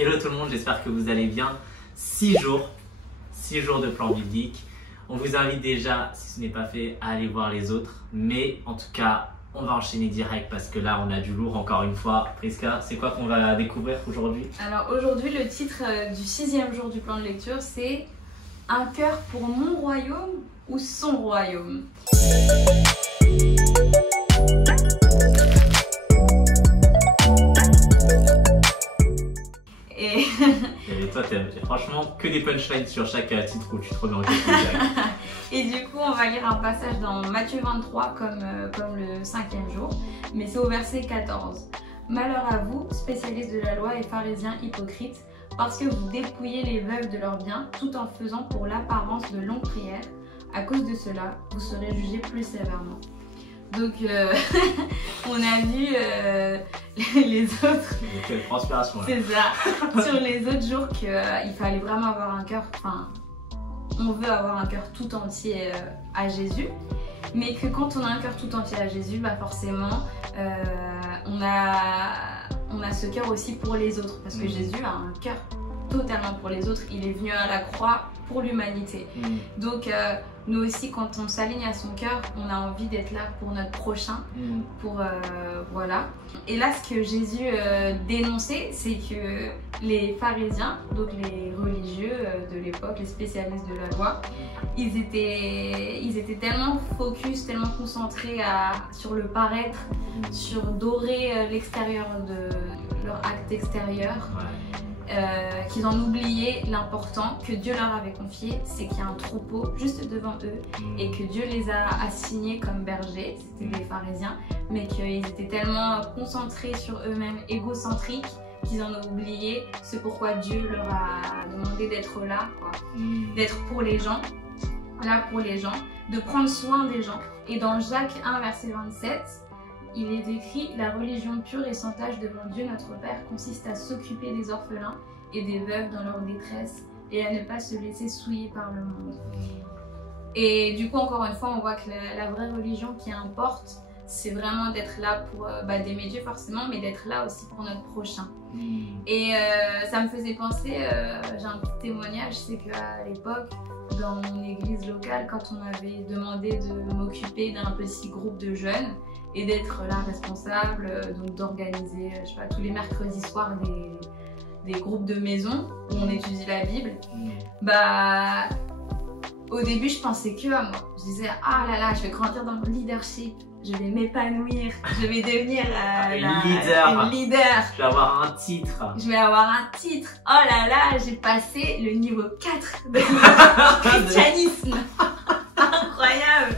Hello tout le monde, j'espère que vous allez bien. 6 jours de plan biblique. On vous invite déjà, si ce n'est pas fait, à aller voir les autres. Mais en tout cas, on va enchaîner direct parce que là, on a du lourd encore une fois. Priska, c'est quoi qu'on va découvrir aujourd'hui? Alors aujourd'hui, le titre du 6e jour du plan de lecture, c'est « Un cœur pour mon royaume ou son royaume ?» Et toi, t'as franchement que des punchlines sur chaque titre où tu te remets en question. Et du coup, on va lire un passage dans Matthieu 23 comme le 5e jour, mais c'est au verset 14. « Malheur à vous, spécialistes de la loi et pharisiens hypocrites, parce que vous dépouillez les veuves de leurs biens tout en faisant pour l'apparence de longues prières. À cause de cela, vous serez jugés plus sévèrement. » Donc, on a vu les autres. Quelle transpiration là. C'est ça. Sur les autres jours qu'il fallait vraiment avoir un cœur. Enfin, on veut avoir un cœur tout entier à Jésus, mais que quand on a un cœur tout entier à Jésus, bah forcément, on a ce cœur aussi pour les autres, parce que Jésus a un cœur totalement pour les autres. Il est venu à la croix pour l'humanité. Donc nous aussi, quand on s'aligne à son cœur, on a envie d'être là pour notre prochain, voilà. Et là, ce que Jésus dénonçait, c'est que les pharisiens, donc les religieux de l'époque, les spécialistes de la loi, ils étaient tellement focus, tellement concentrés sur le paraître, sur dorer l'extérieur de leur acte extérieur. Qu'ils en oubliaient l'important que Dieu leur avait confié, c'est qu'il y a un troupeau juste devant eux et que Dieu les a assignés comme bergers, c'était les pharisiens, mais qu'ils étaient tellement concentrés sur eux-mêmes, égocentriques, qu'ils en ont oublié ce pourquoi Dieu leur a demandé d'être là, d'être pour les gens, là pour les gens, de prendre soin des gens. Et dans Jacques 1 verset 27, il est écrit « La religion pure et sans tache devant Dieu notre Père consiste à s'occuper des orphelins et des veuves dans leur détresse et à ne pas se laisser souiller par le monde. » Et du coup, encore une fois, on voit que la vraie religion qui importe, c'est vraiment d'être là pour d'aimer Dieu forcément, mais d'être là aussi pour notre prochain. Et ça me faisait penser, j'ai un petit témoignage, c'est qu'à l'époque, dans mon église locale, quand on m'avait demandé de m'occuper d'un petit groupe de jeunes et d'être là responsable, donc d'organiser, je sais pas, tous les mercredis soirs des groupes de maison où on étudie la Bible, bah au début je pensais que à moi. Je disais ah là là, je vais grandir dans mon leadership, je vais m'épanouir, je vais devenir une leader. Je vais avoir un titre. Je vais avoir un titre. Oh là là, j'ai passé le niveau 4 de christianisme. Incroyable.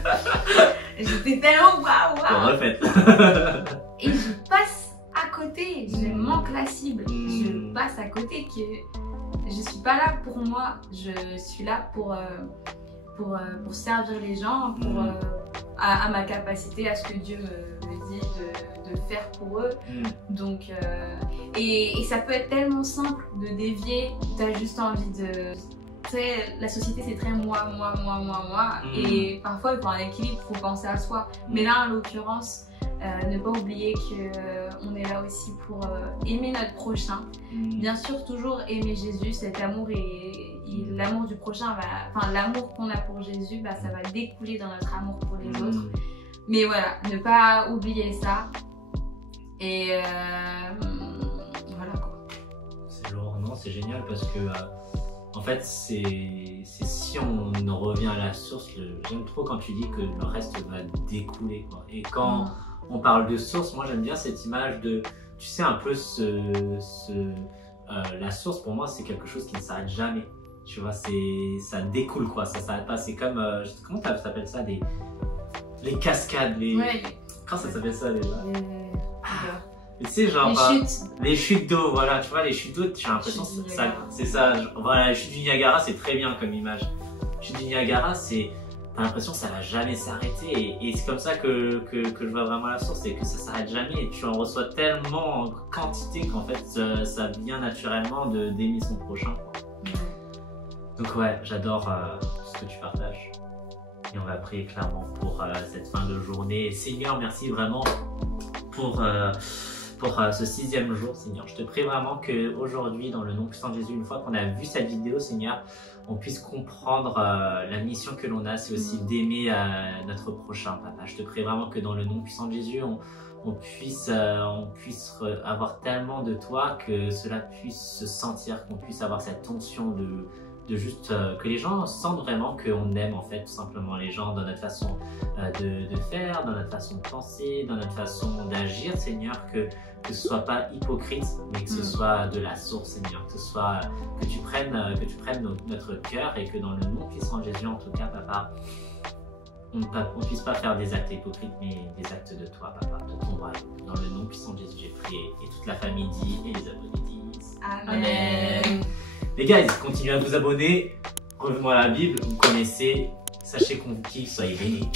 J'étais tellement waouh. Et je passe à côté, je manque la cible. Je passe à côté que je suis pas là pour moi, je suis là pour servir les gens, à ma capacité, à ce que Dieu me dit de faire pour eux. Donc, et ça peut être tellement simple de dévier, tu as juste envie de... Tu sais, la société c'est très moi, et parfois pour un équilibre, il faut penser à soi. Mais là, en l'occurrence, ne pas oublier qu'on est là aussi pour aimer notre prochain. Bien sûr, toujours aimer Jésus, cet amour et l'amour du prochain, l'amour qu'on a pour Jésus, ça va découler dans notre amour pour les autres. Mais voilà, ne pas oublier ça. Et voilà quoi. C'est lourd, non, c'est génial parce que en fait, c'est si on revient à la source, j'aime trop quand tu dis que le reste va découler, quoi. Et quand on parle de source, moi j'aime bien cette image de, tu sais, un peu la source pour moi c'est quelque chose qui ne s'arrête jamais. Tu vois, ça découle quoi, ça s'arrête pas. C'est comme, comment ça s'appelle ça, les cascades, comment ça s'appelle ça déjà? Tu sais, genre les chutes d'eau, voilà, tu vois, les chutes d'eau, j'ai l'impression c'est ça, voilà, les chutes du Niagara, c'est très bien comme image. Les chutes du Niagara, t'as l'impression que ça va jamais s'arrêter, et c'est comme ça que je vois vraiment la source, c'est que ça s'arrête jamais, et tu en reçois tellement en quantité qu'en fait, ça vient naturellement d'aimer son prochain. Donc ouais, j'adore ce que tu partages. Et on va prier clairement pour cette fin de journée. Seigneur, merci vraiment pour pour ce 6e jour, Seigneur. Je te prie vraiment qu'aujourd'hui, dans le nom puissant de Jésus, une fois qu'on a vu cette vidéo, Seigneur, on puisse comprendre la mission que l'on a, c'est aussi d'aimer notre prochain, Papa. Je te prie vraiment que dans le nom puissant de Jésus, on puisse avoir tellement de toi que cela puisse se sentir, qu'on puisse avoir cette tension de juste que les gens sentent vraiment qu'on aime en fait tout simplement les gens dans notre façon de faire, dans notre façon de penser, dans notre façon d'agir, Seigneur, que ce soit pas hypocrite, mais que ce soit de la source, Seigneur, que tu prennes notre cœur et que dans le nom puissant de Jésus, en tout cas, Papa, on ne puisse pas faire des actes hypocrites, mais des actes de toi, Papa, de ton royaume. Dans le nom puissant de Jésus, j'ai prié et toute la famille dit et les abonnés disent Amen. Les gars, continuez à vous abonner, revenons à la Bible, vous connaissez, sachez qu'on vous kiffe, soyez bénis.